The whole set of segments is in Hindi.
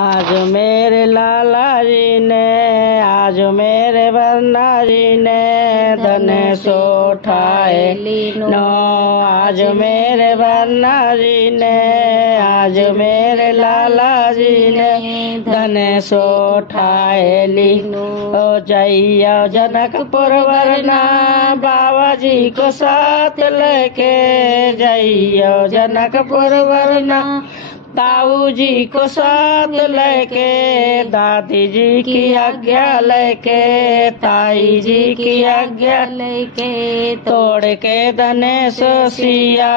आज मेरे लाला जी ने, आज मेरे बन्ना जी ने धन सो उठाए लीनो। आज मेरे बन्ना जी ने, आज मेरे लाला जी ने धन सो उठाए लीनो। ओ जइयो जनकपुर वरना बाबा जी को साथ लेके, जइयो जनकपुर वरना ताऊ जी को साथ लेके, दादी जी की आज्ञा लेके, ताई जी की आज्ञा लेके, तोड़ के धनेश सिया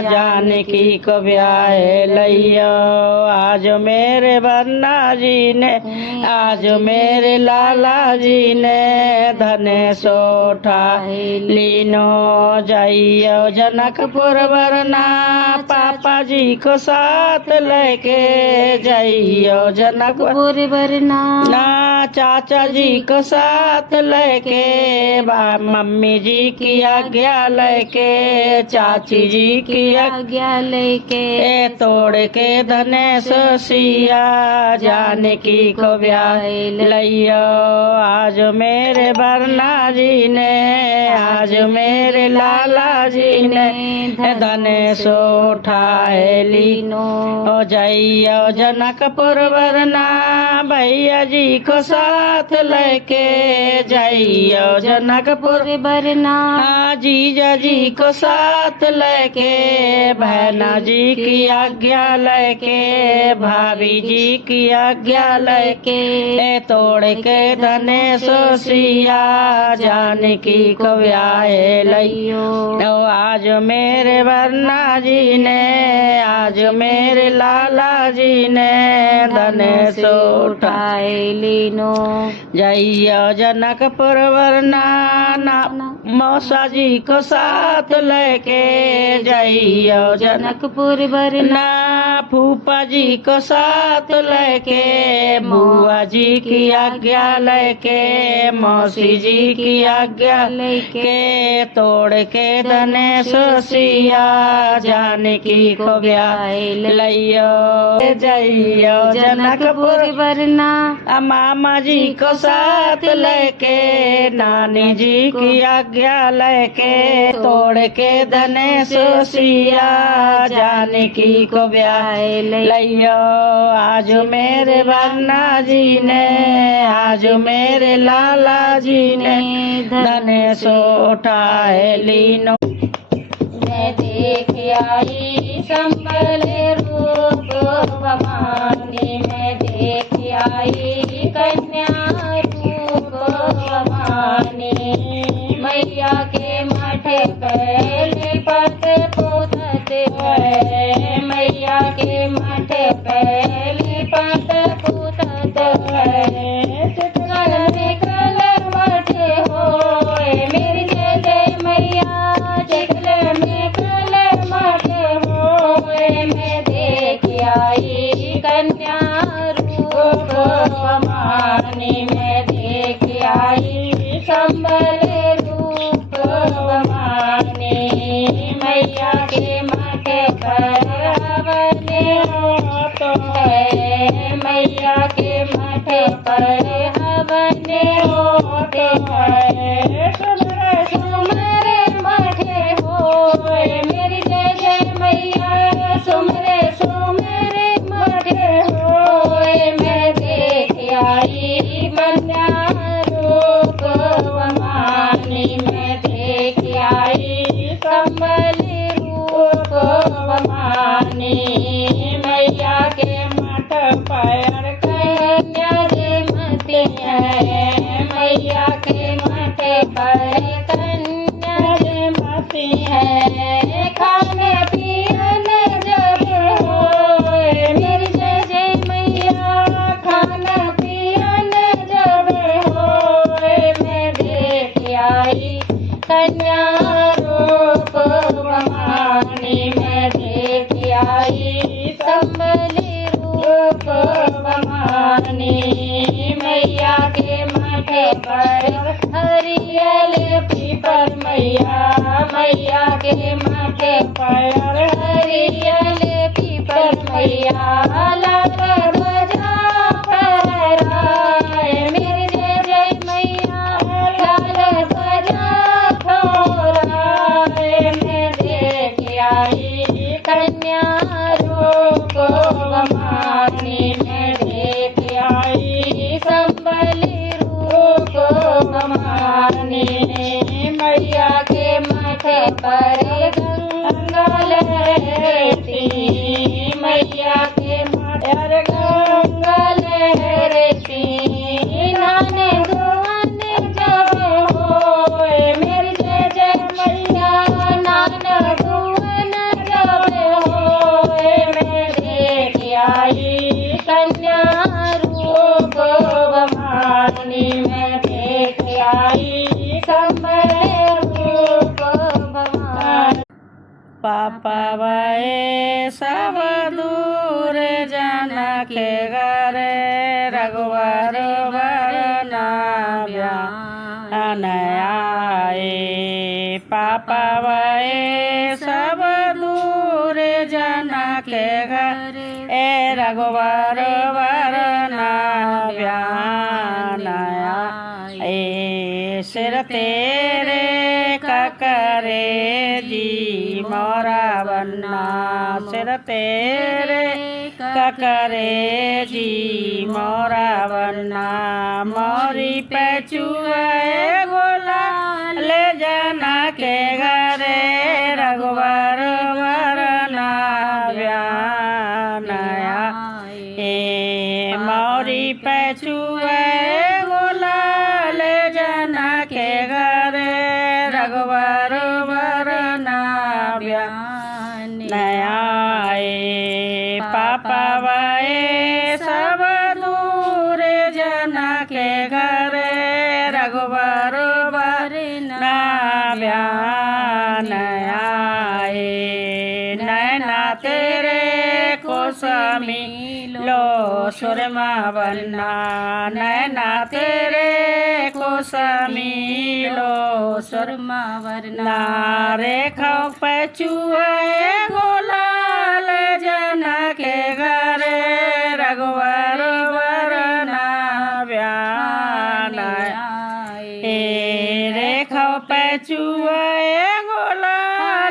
जानकी को ब्याहे लइयो। आज मेरे बन्ना जी ने, आज मेरे लाला जी ने धनेश उठाए लीनो। जाइयो जनकपुर वरना पापा जी को साथ लेके, जाइयो जनकपुर वरना ना चाचा जी को साथ लेके, मम्मी जी की आज्ञा लेके, चाची जी की आज्ञा लेके, तोड़ के धनेश सिया जानकी को ब्याहे लइयो। आज मेरे बन्ना जी ने, आज मेरे लाला जी ने धनेश उठाए लीनो। ओ जइयो जनकपुर वरना भैया जी को साथ लेके, जइयो जनकपुर वरना जीजा जी को साथ लेके, बहना जी की आज्ञा लेके, भाभी जी की आज्ञा लेके, तोड़ के धनेश सिया जानकी को ब्याहे लइयो। आज मेरे बन्ना जी ने, आज मेरे लाला जी ने धनेश उठाए लीनो। जइयो जनकपुर वरना मौसा जी को साथ लेके, जइयो जनकपुर वरना फूफा जी को साथ लेके, बुआ जी की आज्ञा लेके, मौसी जी की आज्ञा लेके, तोड़ के धनेश सिया जानकी को ब्याहे लइयो। जइयो जनकपुर वरना मामा जी को साथ लेके, नानी जी की आज्ञा लेके, तोड़ के धनेश सिया जानकी को ब्याहे लइयो। आज मेरे बन्ना जी ने, आज मेरे लाला जी ने धनेश उठाए लीनो। मैं देख आई संबल रूप भवानी, मैं देख आई कन्या रूप भवानी। मैया के माथे पहले पत पुतत है, मैया के माथे पहले पत पुतत है। चितकल में कल मठे होए मेरी जय जय मैया, चितकल में कल मठे होए। मैं देख आई कन्या रूप भवानी, मैं देख आई संबल रूप भवानी। मैया के माथे पर हवने होत है, मैया के माथे पर हवने होत है। सुमरे सुमरे माथे होए मेरी जय जय मैया, सुमरे सुमरे माथे होए। मैं देख आई कन्या रूप भवानी, मैं देख आई संबल रूप भवानी। मैया के मठ पैर कन्या जयमती है, मैया के मठ पैर कन्या जयमती है। खाने पियने जब होए मेरी जय जय मैया, खाना पियने जब होए। मैं देख आई कन्या रूप भवानी, मैं देख आई संबल रूप भवानी। मैया के माथे पर हरियल पीपर मैया, मैया के माथे पर हरियल पीपर मैया। लाल ध्वजा पर गंगा लहरती मैया के माथे गंगा लहरती नाने धुवन जब होए मेरी जय जय मैया नान धुवन जब होए मैं देख आई कन्या रूप भवानी में देख आई समय रूप भवानी पापा वाए सब दूर जाना के घरे रघुवर वरना आए पापा वाए सब दूर जाना के घर ए रघुवर वरना ब्यानया ए सिर तेरे ककरे जी मोरा बनना सिर तेरे ककरे जी मोरा बनना मोरी पे चुए गोला ले जाना के घरे रघुवर वरना ब्यानया ए मोरी पे चुए गोला ले जाना के घरे रघुवर वरना ब्यानया पापा वाए सब दूर जना के घरे रघुवर वरना ब्यानया नैना तेरे को स्वामी लो सुरमा बनना नैना तेरे को स्वामी लो सुरमा वरना रेखा पे चुए गोला ले जाना के घरे रघुवर वरना ब्यानया ए रेखा पे चुए गोला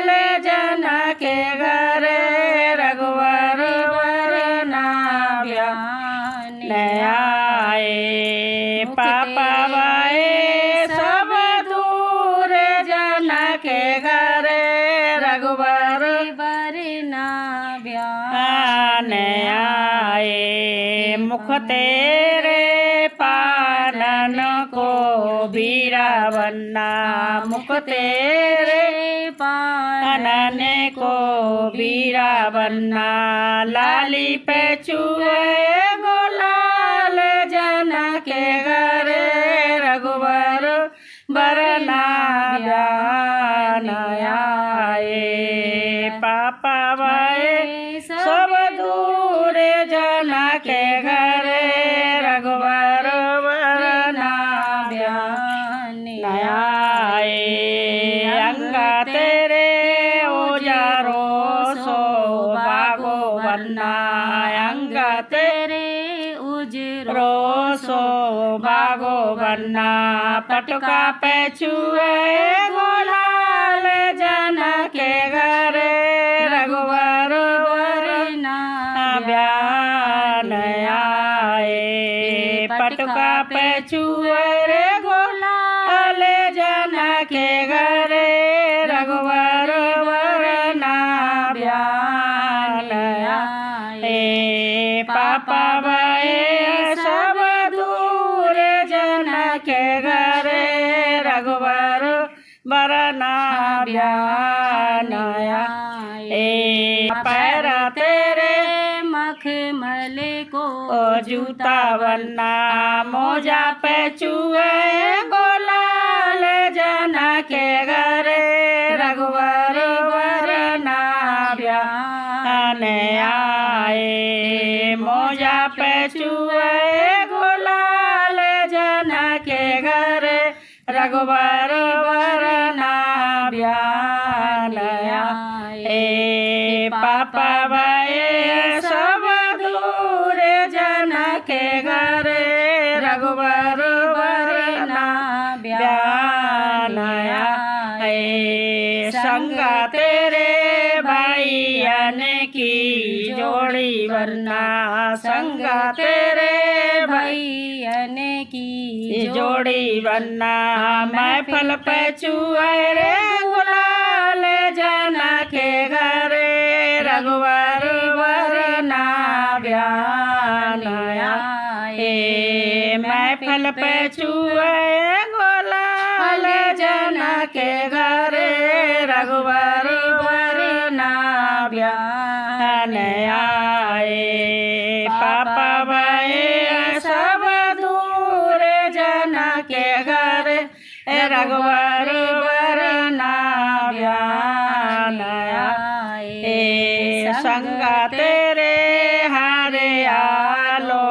ले जाना के घरे रघुवर वरना ब्यानया पापा वाए सब दूर जाना के घरे रघुवर वरना ब्यानया मुख तेरे पानन को बीरा बनना मुख तेरे पानन को बीरा बनना लाली पे चुए गोलाल जना के घरे रघुवर वरना ब्यानया पापा वाए सब दूर जना के घरे रघुवर वरना ब्यानया अंगा तेरे उजारो सो भागो बनना अंगा तेरे उजरो सो भागो बनना पटुका पे चुए गोलाल जना के घरे रघुवर वरना ब्यानया पटुका पे चुए रे गोलाल जना के घरे रघुवर वरना ब्यानया पापा वाए सब दूर जना के घरे रघुवर वरना ब्यानया पैरा तेरे मखमल को जूता बनना मोजा पे चुए गोलाल जना के घरे रघुवर वरना ब्यानया मोजा पे चुए गोलाल जना के घरे रघुवर वरना ब्यानया पापा वाए सब दूर जना के घरे रघुवर वरना ब्यानया संगा तेरे भाईयन की जोड़ी बनना संगा तेरे भाईयन की जोड़ी बनना महफल पे चुए रे गुलाल जन के घरे रघुवर वरना ब्यान आए महफिल पे छुए गुलाल जन के घरे रघुवर वरना ब्यान आए पापा भाई सब दूर जन के घर रघुवर वरना ब्यान आए संग तेरे हरे आलो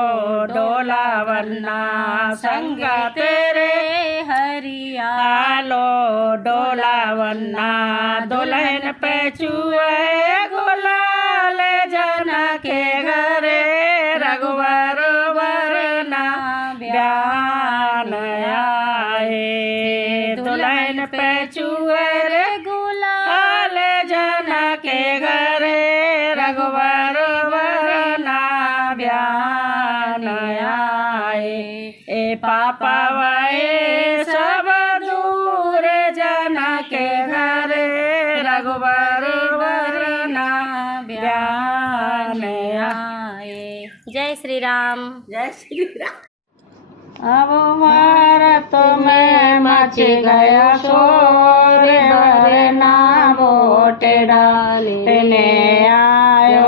डोला वरना संग तेरे हरियालो डोला वरना दुल्हन पे छुए गुलाल जन के घरे रघुवर वरना ब्यान आए दुल्हन पे छुए रे गुलाल जन के घरे रघुवर वरना ब्यान आए पापा वाए सब दूर जन के घरे रघुवर वरना ब्यान आए। जय श्री राम। जय श्री राम। अब भारत में मच गया शोर वरना वोट डालने आयो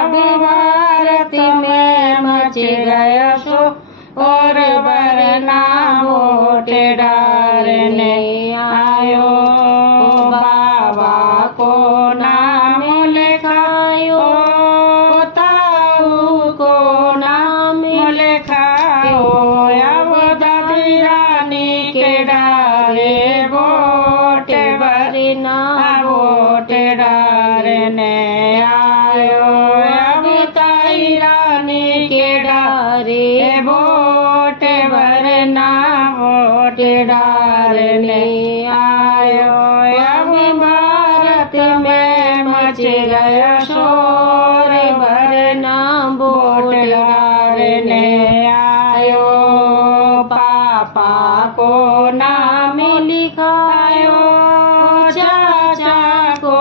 अब भारत में मच गया शोर वरना वोट डालने आयो बाबा को नाम लिखायो ताऊ को नाम लिखायो अब दादी रानी के डारे वोट वरना वोट डालने आयो अब ताई रानी के डारे वोट वरना वोट डालने आयो अब भारत में मच गया शोर वरना वोट डालने आयो पापा को नाम लिखायो चाचा को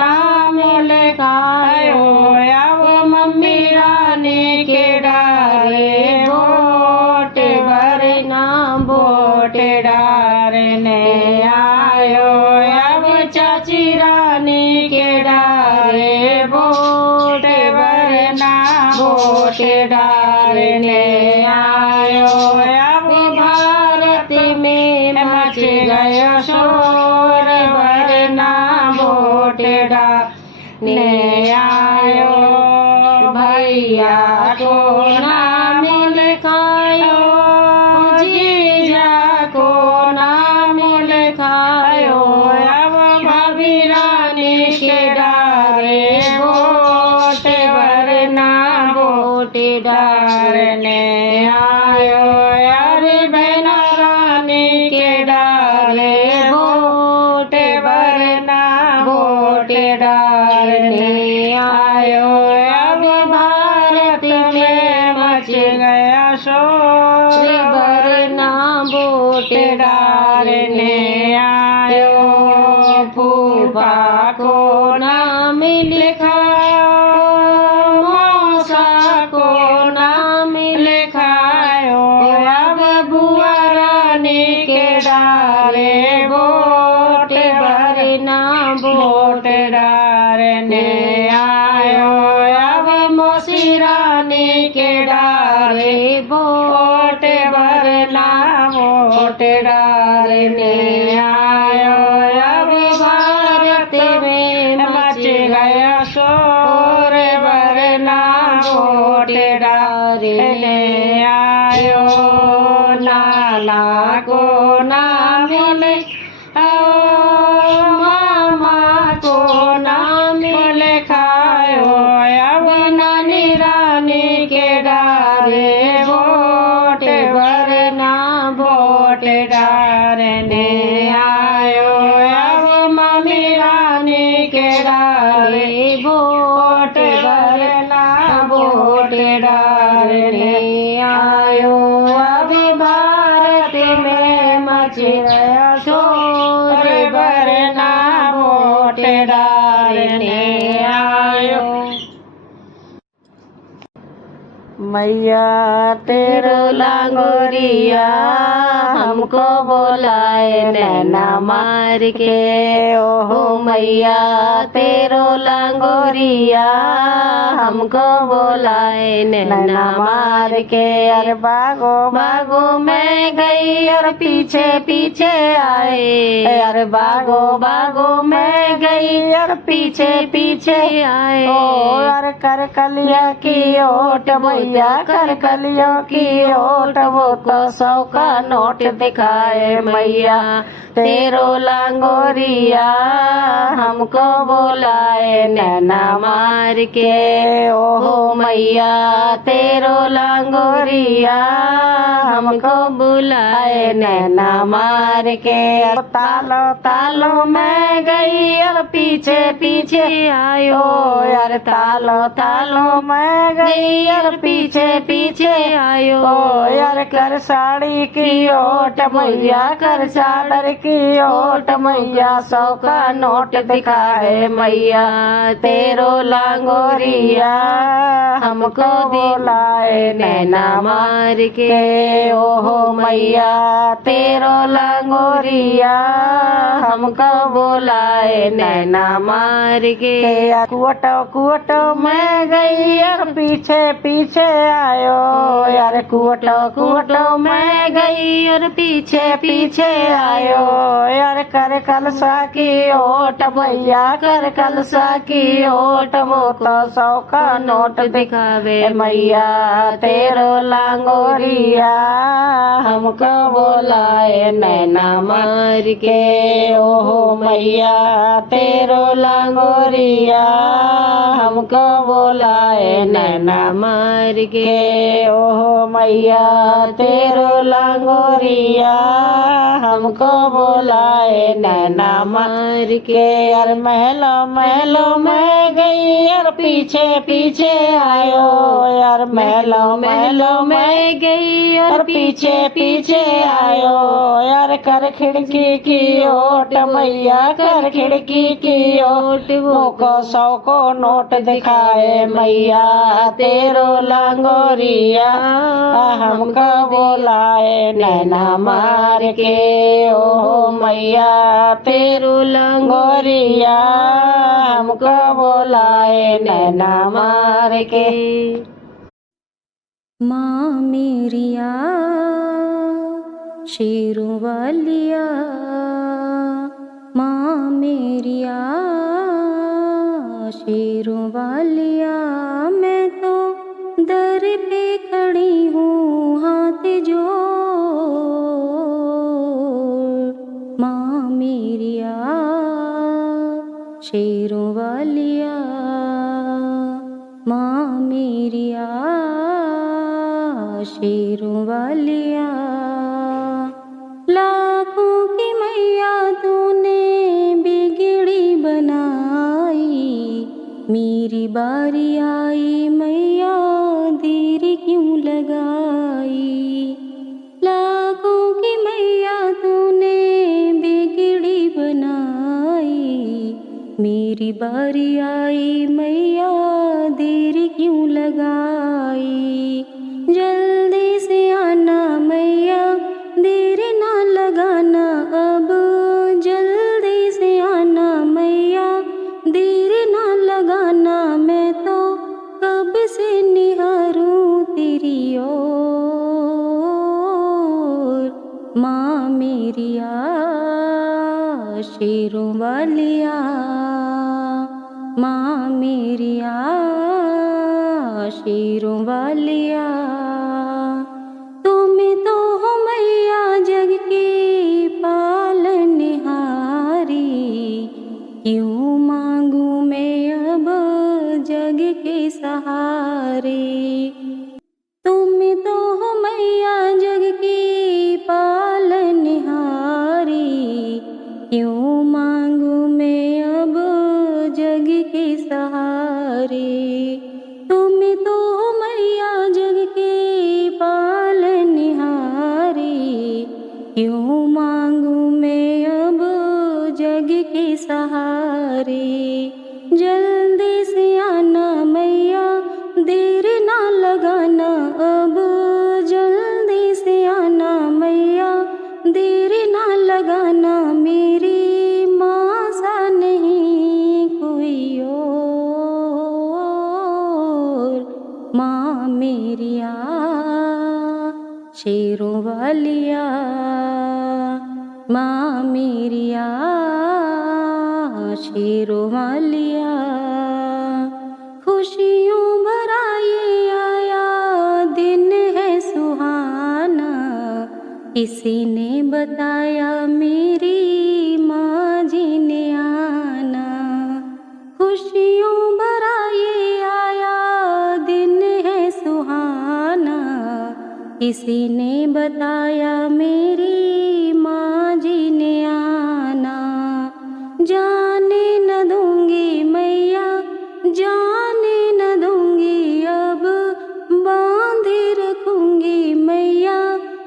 नाम लिखायो अब मम्मी रानी के डारे वोट वरना वोट डालने आयो अब चाची रानी के डारे वोट वरना वोट डालने आयो अब भारत में मच गया शोर वरना वोट डालने आयो भैया को नाम लिखायो जीजा को नाम लिखायो अब भाभी रानी के डारे वोट वरना वोट डालने आयो अरे बहना रानी के डारे वोट वरना वोट डालने आयो अब भारत में मच गया शोर वरना वोट डालने आयो फूफा को नाम लिखायो मौसा को नाम लिखायो अब बुआ रानी के डारे वोट वरना वोट डालने आयो अब मौसी रानी के डारे वोट वरना वोट डालने आयो अब भारत में मच गया शोर वरना वोट डालने आयो नाना को नाम लिखायो मामा को नाम लिखायो अब नानी रानी के डारे वोट वरना वोट डालने आयो अब मम्मी रानी के डारे वोट वरना वोट डालने आयो अब भारत में मच गया शोर वरना वोट मैया तेरो लांगोरिया हमको बुलाए नैना मार के। ओहो मैया तेरो लांगोरिया हमको बुलाए नैना मार के। अरे भागो भागो मैं गई और पीछे पीछे आए। अरे भागो भागो मैं गई और पीछे पीछे आए। ओ अरे कर कलिया की ओट मैया कर कलियों की ओट वो तो 100 का नोट दिखाए मैया तेरो लांगोरिया हमको बुलाए नैना मार के। ओहो मैया तेरो लांगोरिया हमको बुलाए नैना मार के। तालो तालो मैं गई और पीछे पीछे आयो। यार तालो तालो मैं गई और पीछे पीछे आयो। यार कर साड़ी की ओट मैया कर चादर की ओट मैया 100 का नोट दिखाए मैया तेरो लांगोरिया हमको बुलाए नैना मार के। ओहो मैया तेरो लांगोरिया हमको बुलाए नैना मार के। कुवटो कुवटो मैं गई और पीछे पीछे आयो। यार कुवटो कुवटो मैं गई और पीछे पीछे आयो। यार कर कलसा की ओट मैया कर कलसा की ओट वो तो 100 का नोट दिखावे मैया तेरो लांगोरिया हमको बुलाए नैना मार के। ओहो मैया तेरो लांगोरिया हमको बुलाए नैना मार के। ओहो मैया तेरो लांगोरिया हमको बुलाए नैना मार के। यार महलो महलो मैं गई और पीछे पीछे आयो। यार महलो महलो मैं गई और पीछे पीछे आयो। यार कर खिड़की की ओट मैया कर खिड़की की ओट वो को 100 को नोट दिखाए मैया तेरो लांगोरिया हमको बुलाए नैना मार के। ओहो मैया तेरो लांगोरिया हमको बुलाए नैना मार के। माँ मेरिया शेरों वालिया माँ मेरिया शेरों वालिया मैं तो दर पे खड़ी हूँ हाथ जोड़। माँ मेरिया शेरों वालिया माँ मेरिया शेरों वालिया। लाखों की मैया तूने बिगड़ी बनाई मेरी बारी आई मैया देर क्यों लगाई। लाखों की मैया तूने बिगड़ी बनाई मेरी बारी आई मैया देर क्यों लगाई। जल्दी से आना मैया देर ना लगाना अब जल्दी से आना मैया देर ना लगाना। मैं तो कब से निहारूं तेरी ओर। माँ मेरिया शेरों वालिया माँ मेरिया शेरों वालिया। तुम तो हो मैया जग की पालनहारी क्यों मांगू मैं अब जग के सहारे। तुम तो हो मैया जग की पालनहारी क्यों मांगू मैं अब जग के सहारे। तुम तो हो मैया शेरों वालिया माँ मेरिया, शेरों वालिया। खुशियों भरा ये आया दिन है सुहाना, किसी ने बताया मेरी माँ जी ने आना। खुशियों भरा ये आया दिन है सुहाना, किसी ने बताया मेरी माँ जी ने आना। जाने न दूंगी मैया, जाने न दूंगी अब, बांधे रखूंगी मैया,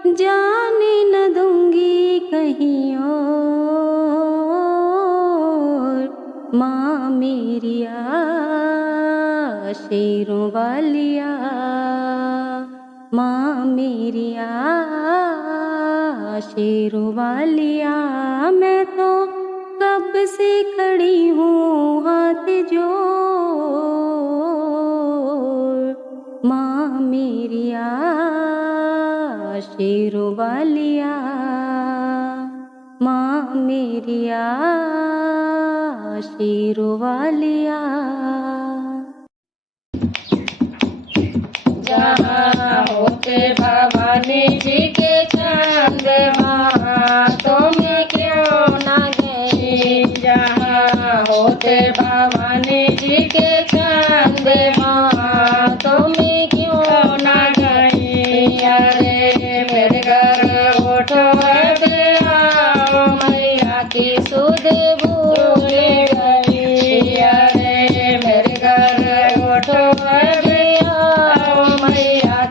जाने न दूंगी कहीं और। माँ मेरिया शेरों वालिया, माँ मेरिया शेरों वालिया। मैं तो कब से खड़ी हूँ हाथ जोड़, माँ मेरिया शेरों वालिया, माँ मेरिया शेरों वालिया। जहाँ होते भवानी जी के चांद वहाँ तुम क्यों न गई। जहाँ होते भवानी जी के चांद वहाँ तुम क्यों न गई। अरे मेरे घर उठो दे आओ मैया की सुध भूल गई। अरे मेरे घर उठो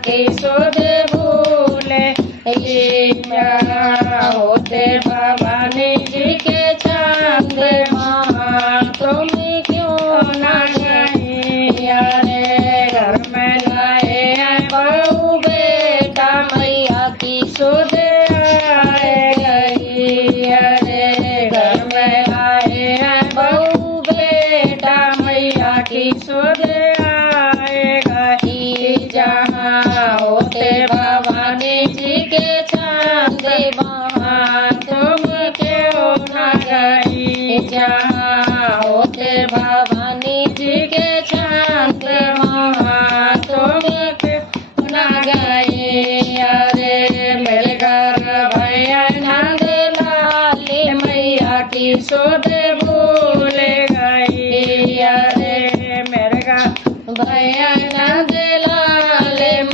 की सुध भूले। होते भवानी जी के चांद वहाँ तुम क्यों न गई। अरे घर में लाए हैं बहू बेटा मैया की सुध आए गई। अरे घर में लाए हैं बहू बेटा मैया की सुध आए गई। जहाँ होते भवानी जी के चांद वहाँ तुम क्यों न गई। जहाँ होते भवानी जी के चांद वहाँ तुम क्यों न गई। अरे मेरे घर भैया नंद लाली मैया की सुध भूल गई। अरे मेरे घर भैया नंद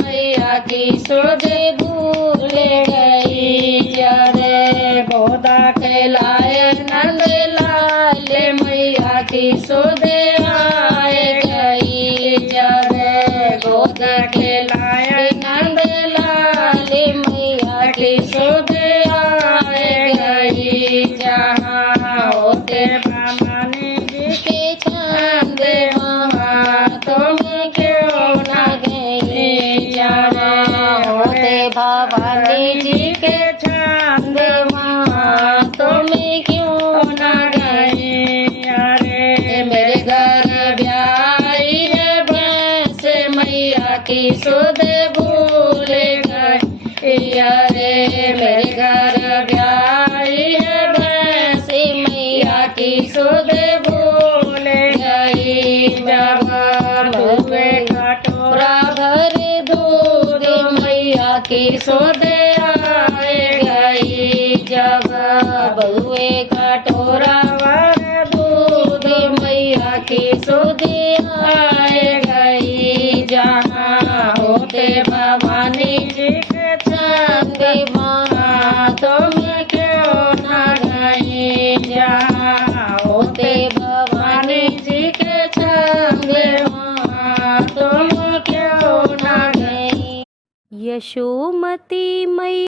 मैया की सुध भूल गई। जरे गोदा के लाए नंद लाल मैया की सुध आए गई। जरे गोदा के लाए नंद लाल मैया की सुध आए गई। जहाँ होते भवानी जी के चांद वहाँ तुम क्यों न गई। जहाँ होते भवानी जी के चांद वहाँ तुम क्यों न गई। अरे मेरे घर ब्याही है भैंस मैया की सुध भूल गई। अरे मेरे घर ब्याही है भैंस मैया की सुध भूल गई। जब बउए कटोरा भर दूध मैया की सुध आए गई। जब बउए कटोरा भर दूध मैया की सुध आए गई। जहाँ होते भवानी जी के चांद वहाँ तुम क्यों न गई। जहाँ होते भवानी जी के चांद वहाँ तुम क्यों न गई। यशोमती मैया